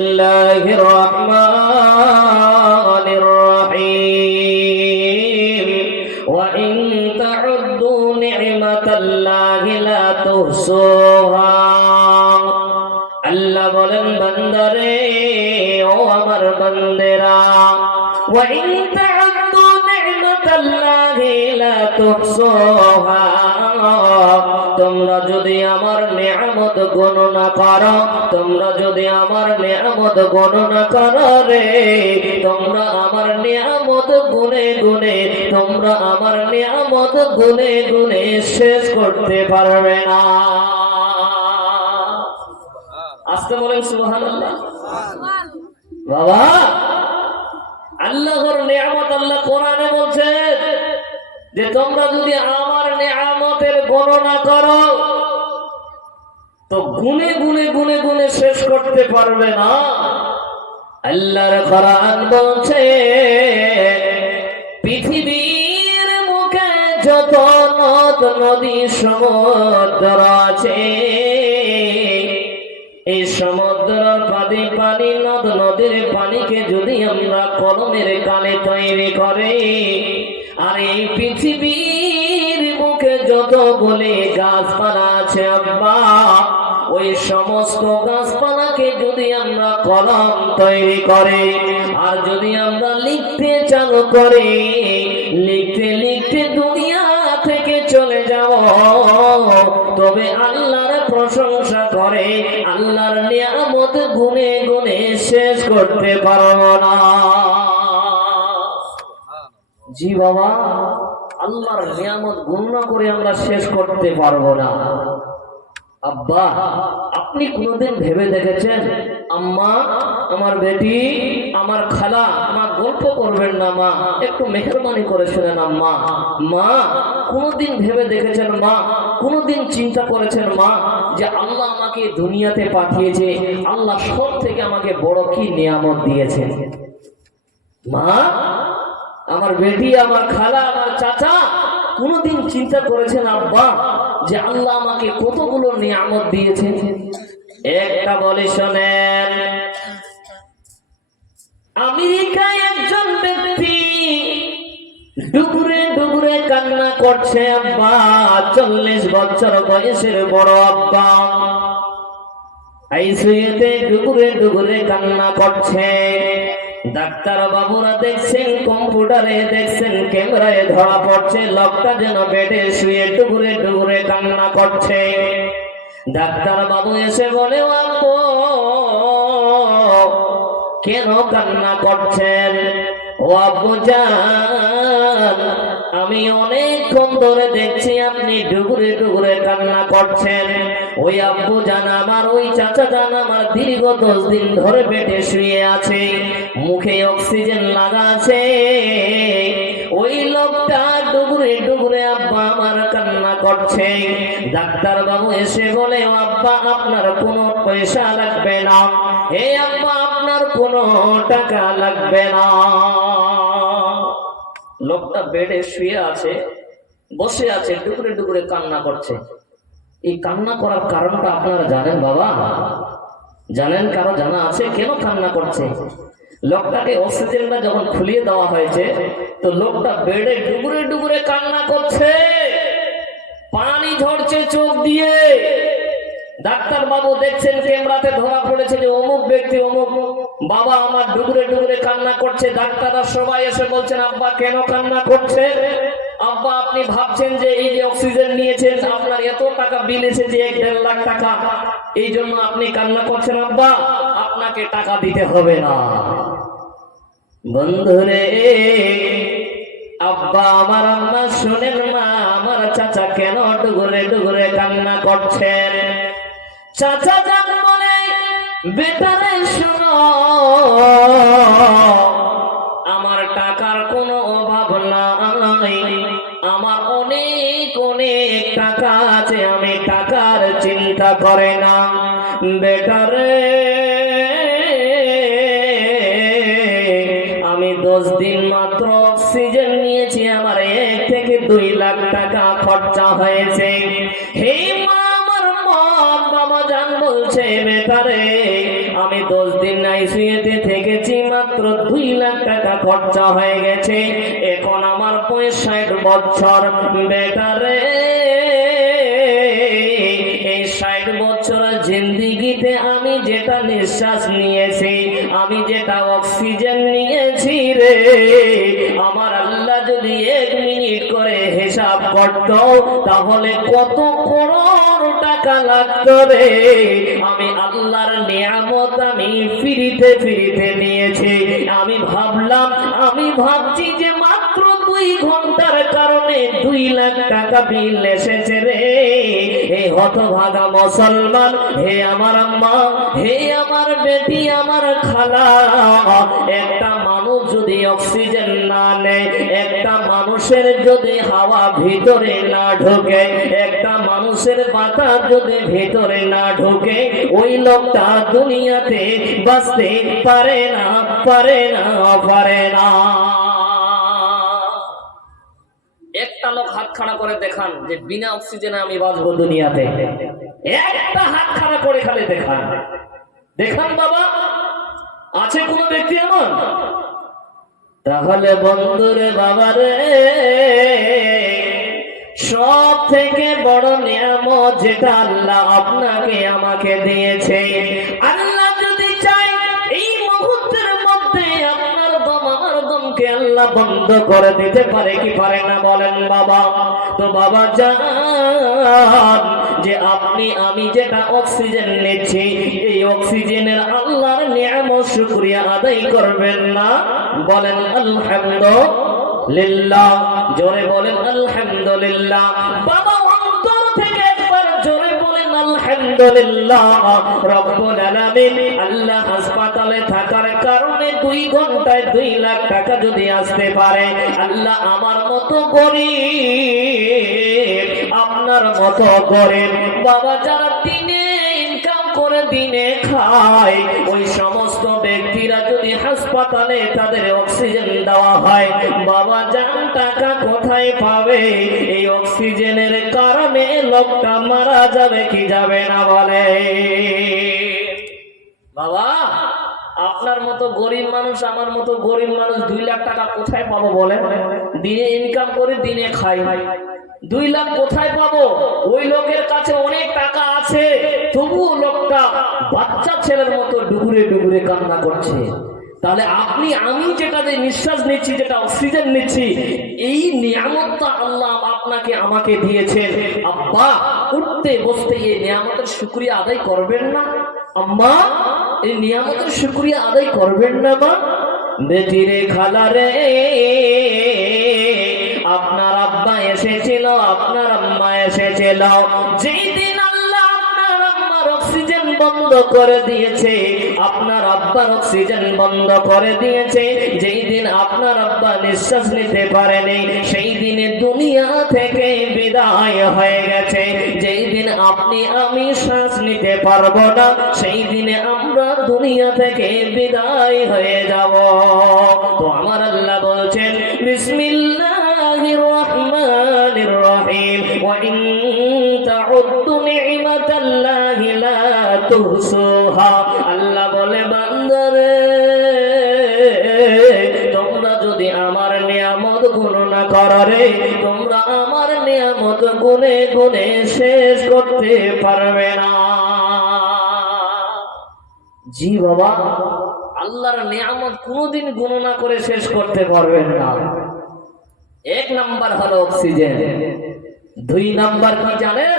الله الرحمن الرحيم وإن تعدوا نعمة الله لا تحصوها আল্লাহ বলেন বান্দারে ও আমার বান্দেরা وإن تعدوا نعمة الله لا تحصوها তোমরা যদি আমার নিয়ামত গণনা করো, তোমরা যদি আমার নিয়ামত গণনা করো রে, তোমরা আমার নিয়ামত গুনে গুনে, তোমরা আমার নিয়ামত গুনে গুনে শেষ করতে পারবে না। আসতে বলেন সুবহানাল্লাহ। বাবা, আল্লাহর নিয়ামত আল্লাহ কোরআনে বলছেন যে তোমরা যদি আমার নিয়ামতের গণনা করো। তো গুনে গুনে গুনে গুনে শেষ করতে পারবে না। আল্লাহর কোরআন বলছে, পৃথিবীর মুখে যত নদ, নদী সমুদ্র আছে, এই সমুদ্রের পানি পানি, নদ, নদীর পানিকে যদি আমরা কলমের কালে তৈরি করে আর এই পৃথিবীর মুখে যত বলে গাছপালা আছে আব্বা ওই সমস্ত গাছপালাকে যদি আমরা কলম তৈরি করে, আর যদি আমরা লিখতে চালু করে, লিখতে লিখতে দুনিয়া থেকে চলে যাও তবে আল্লাহর প্রশংসা করে, আল্লাহর নিয়ামত গুনে গুনে শেষ করতে পারব না। জি বাবা, আল্লাহর নিয়ামত গণনা করে আমরা শেষ করতে পারব না। আব্বা, আপনি কোনোদিন ভেবে দেখেছেন? আম্মা, আমার বেটি, আমার খালা মা গল্প করবেন না, মা। একটু মেহরবানি করে আম্মা। মা, কোনোদিন ভেবে দেখেছেন, মা? কোনোদিন চিন্তা করেছেন, মা, যে আল্লাহ আমাকে দুনিয়াতে পাঠিয়েছে? আল্লাহ সব থেকে আমাকে বড় কি নিয়ামত দিয়েছে? মা আমার বেটি, আমার খালা, আমার চাচা কোনদিন চিন্তা করেছেন আব্বা যে আল্লাহ আমাকে কতগুলো নিয়ামত দিয়েছে? একটা বলে, শোনেন, আমেরিকায় একজন ব্যক্তি ডুগুরে ডুগুরে কান্না করছে, আব্বা, চল্লিশ বছর বয়সের বড় আব্বা। আইসিইউতে ডুগুরে ডুগুরে কান্না করছে। ডাক্তার বাবুরা দেখছেন, কম্পিউটারে দেখছেন, ক্যামেরায় ধরা পড়ছে, লোকটা যেন বেডে শুয়ে টুকুরে টুকুরে কান্না করছে। ডাক্তার বাবু এসে বলে কেন কান্না করছেন? ও আব্বু জান আমি অনেকক্ষণ ধরে দেখছি আপনি ডুগুরে ডুগুরে কান্না করছেন। ওই আব্বু জান আমার, ওই চাচা জান আমার দীর্ঘ দশ দিন ধরে পেটে শুয়ে আছে। মুখে অক্সিজেন লাগা আছে। ওই লোকটা ডুগুরে ডুগুরে আব্বা আমার কান্না করছে। ডাক্তার বাবু এসে বলে, "ও আব্বা, আপনার কোনো পয়সা লাগবে না। হে আব্বা, আপনার কোনো টাকা লাগবে না। লোকটা বেডে শুয়ে আছে, বসে আছে ডুকরে ডুকরে কান্না করছে। এই কান্না করার কারণটা আপনারা জানেন বাবা? জানেন কারও জানা আছে? কেন কান্না করছে? লোকটাকে অক্সিজেনটা যখন খুলিয়ে দেওয়া হয়েছে, তো লোকটা বেডে ডুবুরে ডুগুরে কান্না করছে। পানি ঝরছে চোখ দিয়ে। ডাক্তার বাবু দেখছেন ক্যামেরাতে ধরা পড়েছে যে অমুক ব্যক্তি অমুক বাবা আমার ডুগরে ডুগরে কান্না করছে, ডাক্তাররা সবাই এসে বলছেন, আব্বা, কেন কান্না করছে? আব্বা, আপনি ভাবছেন যে এই যে অক্সিজেন নিয়েছেন, আপনার এত টাকা বিল এসেছে, এক দেড় লাখ টাকা। এই জন্য আপনি কান্না করছেন, আব্বা, আপনাকে টাকা দিতে হবে না। বন্ধুরে, আব্বা, আমার আম্মা, শোনেন মা আমার চাচা কেন ডুগুরে ডুগুরে কান্না করছেন? চাচা বেটারে শুনো, আমার টাকার কোনো অভাব নাই। আমার অনেক অনেক টাকা আছে, আমি টাকার চিন্তা করে না। বেটারে, আমি দশ দিন মাত্র অক্সিজেন নিয়েছি, আমার এক থেকে দুই লাখ টাকা খরচা হয়েছে। হে মা জান বলছে বেটারে আমি দশ দিন আইসিউতে থেকেছি, মাত্র দুই লাখ টাকা খরচা হয়ে গেছে। এখন আমার পঁয়ষাট বছর। বেকারে এই ষাট বছর জিন্দিগিতে আমি যেটা নিঃশ্বাস নিয়েছি, আমি যেটা অক্সিজেন নিয়েছি রে। আমার আল্লাহ যদি এক মিনিট করে হিসাব করত, তাহলে কত করোড় টাকা লাগতো রে আমি আল্লাহর নিয়ামত আমি ফিরিতে ফিরিতে নিয়েছি। আমি ভাবলাম, আমি ভাবছি যে মাত্র দুই ঘণ্টার কারণে দুই লাখ টাকা বিল এসেছে রে। হে হতভাগা মুসলমান, হে আমার আম্মা, হে আমার বেটি আমার খালা, একটা মানুষ যদি অক্সিজেন না নেয়, একটা মানুষের যদি হাওয়া ভিতরে না ঢোকে, একটা মানুষের যদি না ঢোকে, ওই লোকটা দুনিয়াতে বাঁচতে পারে না পারে না পারে না। একটা লোক হাত খাড়া করে দেখান যে বিনা অক্সিজেনে আমি বাঁচবো দুনিয়াতে। একটা হাত খাড়া করে খালি দেখান। দেখান বাবা, আছে কোন ব্যক্তি এমন? তাহলে বন্ধুরে বাবা রে সব থেকে বড় নিয়ামত যেটা আল্লাহ আপনাকে আমাকে দিয়েছে আল্লাহ বন্ধ করে দিতে পারে কি পারে না বলেন বাবা। তো বাবা যান, যে আপনি, আমি যেটা অক্সিজেন নিচ্ছি, এই অক্সিজেনের আল্লাহর নিয়ামত শুক্রিয়া আদায় করবেন না? বলেন আলহামদুলিল্লাহ। জোরে বলেন আলহামদুলিল্লাহ। বাবা আল্লাহ হাসপাতালে থাকার কারণে দুই ঘন্টায় দুই লাখ টাকা যদি আসতে পারে, আল্লাহ আমার মতো গরিব, আপনার মতো করেন বাবা যারা দিনে করে দিনে খায়। ওই সমস্ত ব্যক্তিরা যদি হাসপাতালে তাদের অক্সিজেন দেওয়া হয়, বাবা যান টাকা কোথায় পাবে? এই অক্সিজেনের কারণে লোকটা মারা যাবে, কি যাবে না বলে? বাবা, আপনার মতো গরিব মানুষ, আমার মতো গরিব মানুষ দুই লাখ টাকা কোথায় পাবো বলে দিনে ইনকাম করে দিনে খাই। দুই লাখ কোথায় পাবো? ওই লোকের কাছে অনেক টাকা আছে, তবুও লোকটা বাচ্চা ছেলের মতো ডুগুরে ডুগুরে কান্না করছে। তাহলে আপনি, আমি যেটা যে নিঃশ্বাস নিচ্ছি, যেটা অক্সিজেন নিচ্ছি, এই নিয়ামতটা আল্লাহ আপনাকে, আমাকে দিয়েছেন। আব্বা, উঠতে বসতে এই নিয়ামতের শুক্রিয়া আদায় করবেন না। আম্মা, এই নিয়ামতের শুক্রিয়া আদায় করবেন না, মা। খালারে আপনার আব্বা এসেছিল, আপনার আম্মা এসেছিল। যেই দিন আল্লাহ আপনার আম্মার অক্সিজেন বন্ধ করে দিয়েছে, আপনার আব্বার অক্সিজেন বন্ধ করে দিয়েছে যেই দিন আপনার আব্বা নিঃশ্বাস নিতে পারেনি সেই দিনে দুনিয়া থেকে বিদায় হয়ে গেছে। যেই দিন আপনি আমি শ্বাস নিতে পারব না সেই দিনে আমরা দুনিয়া থেকে বিদায় হয়ে যাব। তো আমার আল্লাহ বলছেন বিসমিল্লাহির তুহসুহা আল্লাহ বলে, বান্দারে, তোমরা যদি আমার নিয়ামত গণনা করো রে, তোমরা আমার নিয়ামত গুনে গুনে শেষ করতে পারবে না। জি বাবা, আল্লাহর নিয়ামত কোনোদিন গণনা করে শেষ করতে পারবেন না। এক নাম্বার হলো অক্সিজেন। দুই নাম্বার কি জানেন?